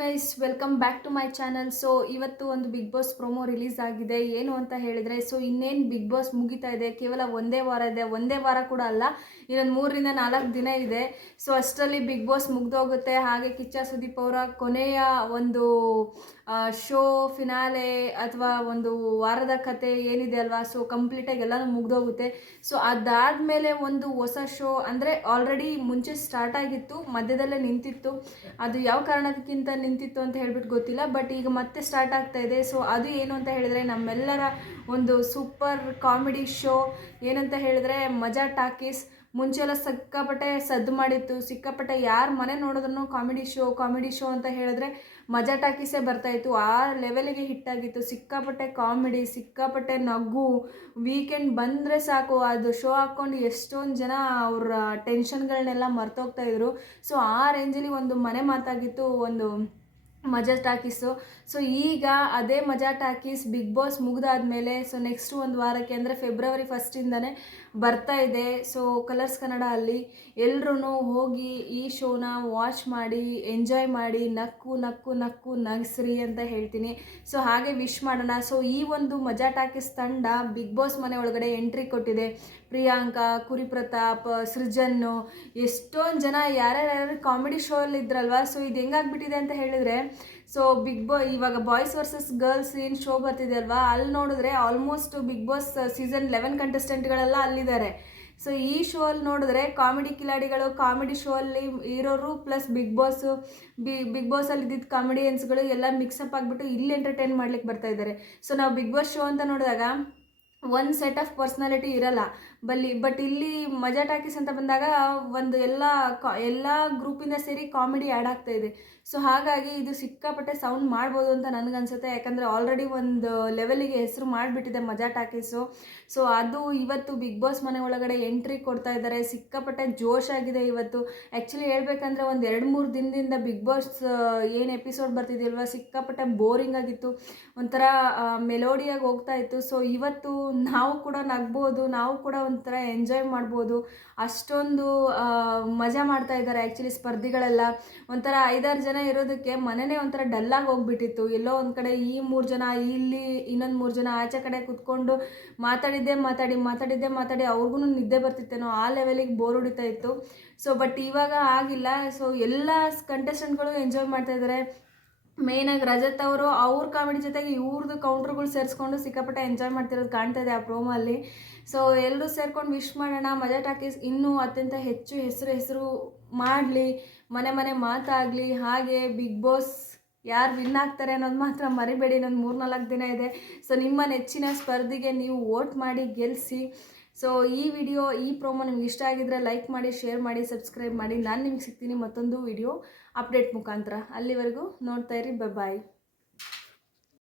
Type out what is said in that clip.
Guys welcome back to my channel. So ಇವತ್ತು ಒಂದು big boss promo release ಆಗಿದೆ. ಏನು ಅಂತ ಹೇಳಿದ್ರೆ, ಸೊ ಇನ್ನೇನು ಬಿಗ್ ಬಾಸ್ ಮುಗಿತಾ ಇದೆ, ಕೇವಲ ಒಂದೇ ವಾರ ಇದೆ. ಒಂದೇ ವಾರ ಕೂಡ ಅಲ್ಲ, ಇನ್ನೊಂದು 3-4 ದಿನ ಇದೆ. ಸೊ ಅಷ್ಟರಲ್ಲಿ ಬಿಗ್ ಬಾಸ್ ಮುಗ್ದೋಗುತ್ತೆ. ಹಾಗೆ ಕಿಚ್ಚ ಸುದೀಪ್ ಅವರ ಕೊನೆಯ ಒಂದು ಶೋ ಫಿನಾಲೆ ಅಥವಾ ಒಂದು ವಾರದ ಕತೆ ಏನಿದೆ ಅಲ್ವಾ, ಸೊ ಕಂಪ್ಲೀಟಾಗಿ ಎಲ್ಲನೂ ಮುಗ್ದೋಗುತ್ತೆ. ಸೊ ಅದಾದಮೇಲೆ ಒಂದು ಹೊಸ ಶೋ ಅಂದರೆ ಆಲ್ರೆಡಿ ಮುಂಚೆ ಸ್ಟಾರ್ಟ್ ಆಗಿತ್ತು, ಮಧ್ಯದಲ್ಲೇ ನಿಂತಿತ್ತು. ಅದು ಯಾವ ಕಾರಣಕ್ಕಿಂತ ನಿಂತಿತ್ತು ಅಂತ ಹೇಳ್ಬಿಟ್ಟು ಗೊತ್ತಿಲ್ಲ, ಬಟ್ ಈಗ ಮತ್ತೆ ಸ್ಟಾರ್ಟ್ ಆಗ್ತಾ ಇದೆ. ಸೊ ಅದು ಏನು ಅಂತ ಹೇಳಿದ್ರೆ, ನಮ್ಮೆಲ್ಲರ ಒಂದು ಸೂಪರ್ ಕಾಮಿಡಿ ಶೋ ಏನಂತ ಹೇಳಿದ್ರೆ ಮಜಾ ಟಾಕೀಸ್. ಮುಂಚೆ ಎಲ್ಲ ಸಿಕ್ಕಾಪಟ್ಟೆ ಸದ್ದು ಮಾಡಿತ್ತು, ಸಿಕ್ಕಾಪಟ್ಟೆ ಯಾರು ಮನೆ ನೋಡಿದ್ರು ಕಾಮಿಡಿ ಶೋ ಅಂತ ಹೇಳಿದ್ರೆ ಮಜಾ ಟಾಕೀಸೇ ಬರ್ತಾಯಿತ್ತು. ಆ ಲೆವೆಲಿಗೆ ಹಿಟ್ಟಾಗಿತ್ತು. ಸಿಕ್ಕಾಪಟ್ಟೆ ಕಾಮಿಡಿ, ಸಿಕ್ಕಾಪಟ್ಟೆ ನಗು. ವೀಕೆಂಡ್ ಬಂದರೆ ಸಾಕು ಅದು ಶೋ ಹಾಕ್ಕೊಂಡು ಎಷ್ಟೊಂದು ಜನ ಅವ್ರ ಟೆನ್ಷನ್ಗಳನ್ನೆಲ್ಲ ಮರ್ತೋಗ್ತಾಯಿದ್ರು. ಸೊ ಆ ರೇಂಜಲ್ಲಿ ಒಂದು ಮನೆ ಮಾತಾಗಿತ್ತು ಒಂದು ಮಜಾ ಟಾಕೀಸು. ಸೊ ಈಗ ಅದೇ ಮಜಾ ಟಾಕೀಸ್ ಬಿಗ್ ಬಾಸ್ ಮುಗಿದಾದ್ಮೇಲೆ ಸೊ ನೆಕ್ಸ್ಟ್ ಒಂದು ವಾರಕ್ಕೆ ಅಂದರೆ ಫೆಬ್ರವರಿ 1 ಬರ್ತಾ ಇದೆ. ಸೊ ಕಲರ್ಸ್ ಕನ್ನಡ ಅಲ್ಲಿ ಎಲ್ಲರೂ ಹೋಗಿ ಈ ಶೋನ ವಾಚ್ ಮಾಡಿ ಎಂಜಾಯ್ ಮಾಡಿ ನಕ್ಕು ನಕ್ಕು ನಕ್ಕು ನಗಿಸ್ರಿ ಅಂತ ಹೇಳ್ತೀನಿ. ಸೊ ಹಾಗೆ ವಿಶ್ ಮಾಡೋಣ. ಸೊ ಈ ಒಂದು ಮಜಾ ಟಾಕೀಸ್ ತಂಡ ಬಿಗ್ ಬಾಸ್ ಮನೆ ಒಳಗಡೆ ಎಂಟ್ರಿ ಕೊಟ್ಟಿದೆ. ಪ್ರಿಯಾಂಕಾ, ಕುರಿ ಪ್ರತಾಪ್, ಸೃಜನ್ನು, ಎಷ್ಟೊಂದು ಜನ ಯಾರ್ಯಾರು ಕಾಮಿಡಿ ಶೋ ಅಲ್ಲಿ ಇದ್ರಲ್ವ. ಸೊ ಇದು ಹೆಂಗಾಗ್ಬಿಟ್ಟಿದೆ ಅಂತ ಹೇಳಿದರೆ, ಸೊ ಇವಾಗ ಬಾಯ್ಸ್ ವರ್ಸಸ್ ಗರ್ಲ್ಸ್ ಏನು ಶೋ ಬರ್ತಿದೆ ಅಲ್ವಾ, ಅಲ್ಲಿ ನೋಡಿದ್ರೆ ಆಲ್ಮೋಸ್ಟ್ ಬಿಗ್ ಬಾಸ್ ಸೀಸನ್ 11 ಕಂಟೆಸ್ಟೆಂಟ್ಗಳೆಲ್ಲ ಅಲ್ಲಿದ್ದಾರೆ. ಸೊ ಈ ಶೋ ಅಲ್ಲಿ ನೋಡಿದ್ರೆ ಕಾಮಿಡಿ ಕಿಲಾಡಿಗಳು, ಕಾಮಿಡಿ ಶೋ ಅಲ್ಲಿ ಇರೋರು ಪ್ಲಸ್ ಬಿಗ್ ಬಾಸಲ್ಲಿ ಇದ್ದಿದ್ದು ಕಾಮಿಡಿಯನ್ಸ್ಗಳು ಎಲ್ಲ ಮಿಕ್ಸಪ್ ಆಗಿಬಿಟ್ಟು ಇಲ್ಲಿ ಎಂಟರ್ಟೈನ್ ಮಾಡ್ಲಿಕ್ಕೆ ಬರ್ತಾ ಇದ್ದಾರೆ. ಸೊ ನಾವು ಬಿಗ್ ಬಾಸ್ ಶೋ ಅಂತ ನೋಡಿದಾಗ ಒಂದು ಸೆಟ್ ಆಫ್ ಪರ್ಸ್ನಾಲಿಟಿ ಇರಲ್ಲ ಬಟ್ ಇಲ್ಲಿ ಮಜಾ ಟಾಕೀಸ್ ಅಂತ ಬಂದಾಗ ಒಂದು ಎಲ್ಲ ಗ್ರೂಪಿಂದ ಸೇರಿ ಕಾಮಿಡಿ ಆ್ಯಡ್ ಆಗ್ತಾ ಇದೆ. ಸೊ ಹಾಗಾಗಿ ಇದು ಸಿಕ್ಕಾಪಟ್ಟೆ ಸೌಂಡ್ ಮಾಡ್ಬೋದು ಅಂತ ನನಗನ್ಸುತ್ತೆ. ಯಾಕಂದರೆ ಆಲ್ರೆಡಿ ಒಂದು ಲೆವೆಲಿಗೆ ಹೆಸರು ಮಾಡಿಬಿಟ್ಟಿದೆ ಮಜಾ ಟಾಕೀಸು. ಸೊ ಅದು ಇವತ್ತು ಬಿಗ್ ಬಾಸ್ ಮನೆ ಒಳಗಡೆ ಎಂಟ್ರಿ ಕೊಡ್ತಾ ಇದ್ದಾರೆ. ಸಿಕ್ಕಾಪಟ್ಟೆ ಜೋಶ್ ಆಗಿದೆ ಇವತ್ತು. ಆ್ಯಕ್ಚುಲಿ ಹೇಳ್ಬೇಕಂದ್ರೆ ಒಂದು 2-3 ದಿನದಿಂದ ಬಿಗ್ ಬಾಸ್ ಏನು ಎಪಿಸೋಡ್ ಬರ್ತಿದೆಯಲ್ವ, ಸಿಕ್ಕಾಪಟ್ಟೆ ಬೋರಿಂಗ್ ಆಗಿತ್ತು, ಒಂಥರ ಮೆಲೋಡಿಯಾಗಿ ಹೋಗ್ತಾ ಇತ್ತು. ಸೊ ಇವತ್ತು ನಾವು ಕೂಡ ನಗ್ಬೋದು, ನಾವು ಕೂಡ ಒಂಥರ ಎಂಜಾಯ್ ಮಾಡ್ಬೋದು. ಅಷ್ಟೊಂದು ಮಜಾ ಮಾಡ್ತಾ ಇದ್ದಾರೆ ಆ್ಯಕ್ಚುಲಿ ಸ್ಪರ್ಧಿಗಳೆಲ್ಲ. ಒಂಥರ 5-6 ಜನ ಇರೋದಕ್ಕೆ ಮನೆಯೇ ಒಂಥರ ಡಲ್ಲಾಗಿ ಹೋಗ್ಬಿಟ್ಟಿತ್ತು. ಎಲ್ಲೋ ಒಂದು ಕಡೆ ಈ 3 ಜನ ಇಲ್ಲಿ, ಇನ್ನೊಂದು 3 ಜನ ಆಚೆ ಕಡೆ ಕುತ್ಕೊಂಡು ಮಾತಾಡಿದ್ದೇ ಮಾತಾಡಿ ಅವ್ರಿಗೂ ನಿದ್ದೆ ಬರ್ತಿತ್ತೇನೋ, ಆ ಲೆವೆಲಿಗೆ ಬೋರ್ ಹೊಡಿತಾ ಇತ್ತು. ಸೊ ಬಟ್ ಇವಾಗ ಆಗಿಲ್ಲ. ಸೊ ಎಲ್ಲ ಕಂಟೆಸ್ಟೆಂಟ್ಗಳು ಎಂಜಾಯ್ ಮಾಡ್ತಾ ಇದ್ದಾರೆ. ಮೇಯ್ನಾಗಿ ರಜತ್ ಅವರು ಅವ್ರ ಕಾಮಿಡಿ ಜೊತೆಗೆ ಇವ್ರದ್ದು ಕೌಂಟ್ರುಗಳು ಸೇರಿಸ್ಕೊಂಡು ಸಿಕ್ಕಾಪಟ್ಟೆ ಎಂಜಾಯ್ ಮಾಡ್ತಿರೋದು ಕಾಣ್ತಾ ಇದೆ ಆ ಪ್ರೋಮೋ ಅಲ್ಲಿ. ಸೊ ಎಲ್ಲರೂ ಸೇರ್ಕೊಂಡು ವಿಶ್ ಮಾಡೋಣ. ಮಜಾ ಟಾಕೀಸ್ ಇನ್ನೂ ಅತ್ಯಂತ ಹೆಚ್ಚು ಹೆಸರು ಮಾಡಲಿ, ಮನೆ ಮಾತಾಗಲಿ. ಹಾಗೆ ಬಿಗ್ ಬಾಸ್ ಯಾರು ವಿನ್ ಆಗ್ತಾರೆ ಅನ್ನೋದು ಮಾತ್ರ ಮರಿಬೇಡಿ. ಇನ್ನೊಂದು 3-4 ದಿನ ಇದೆ. ಸೊ ನಿಮ್ಮ ನೆಚ್ಚಿನ ಸ್ಪರ್ಧಿಗೆ ನೀವು ವೋಟ್ ಮಾಡಿ ಗೆಲ್ಲಿಸಿ. ಸೊ ಈ ಪ್ರೋಮೋ ನಿಮ್ಗೆ ಇಷ್ಟ ಆಗಿದ್ರೆ ಲೈಕ್ ಮಾಡಿ, ಶೇರ್ ಮಾಡಿ, ಸಬ್ಸ್ಕ್ರೈಬ್ ಮಾಡಿ. ನಾನು ನಿಮ್ಗೆ ಸಿಗ್ತೀನಿ ಮತ್ತೊಂದು ವಿಡಿಯೋ ಅಪ್ಡೇಟ್ ಮುಖಾಂತರ. ಅಲ್ಲಿವರೆಗೂ ನೋಡ್ತಾ ಇರಿ. ಬಾಯ್.